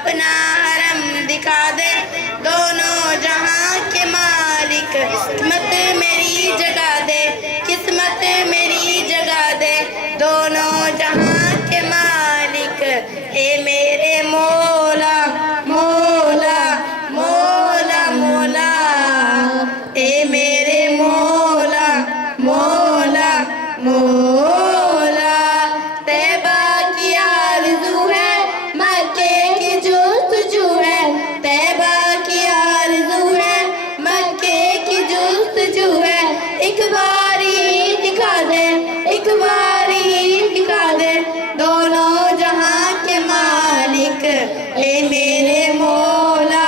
अपना हरम दिखा दे, दोनों जहां के मालिक। किस्मत मेरी जगा दे, किस्मत मेरी जगा दे, दोनों जहां के मालिक। ए मेरे मौला मौला मौला मौला, ए मेरे मौला मौला मौला। तैबा की आरज़ू है, मक्के की जुस्तजू है, तैबा की आरज़ू है, मक्के की जुस्तजू है। एक बारी दिखा दे, एक बारी दिखा दे, दोनों जहां के मालिक। ए मेरे मौला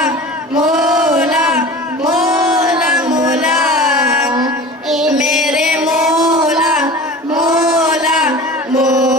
मौला मौला मौला, ए मेरे मौला मौला मौला।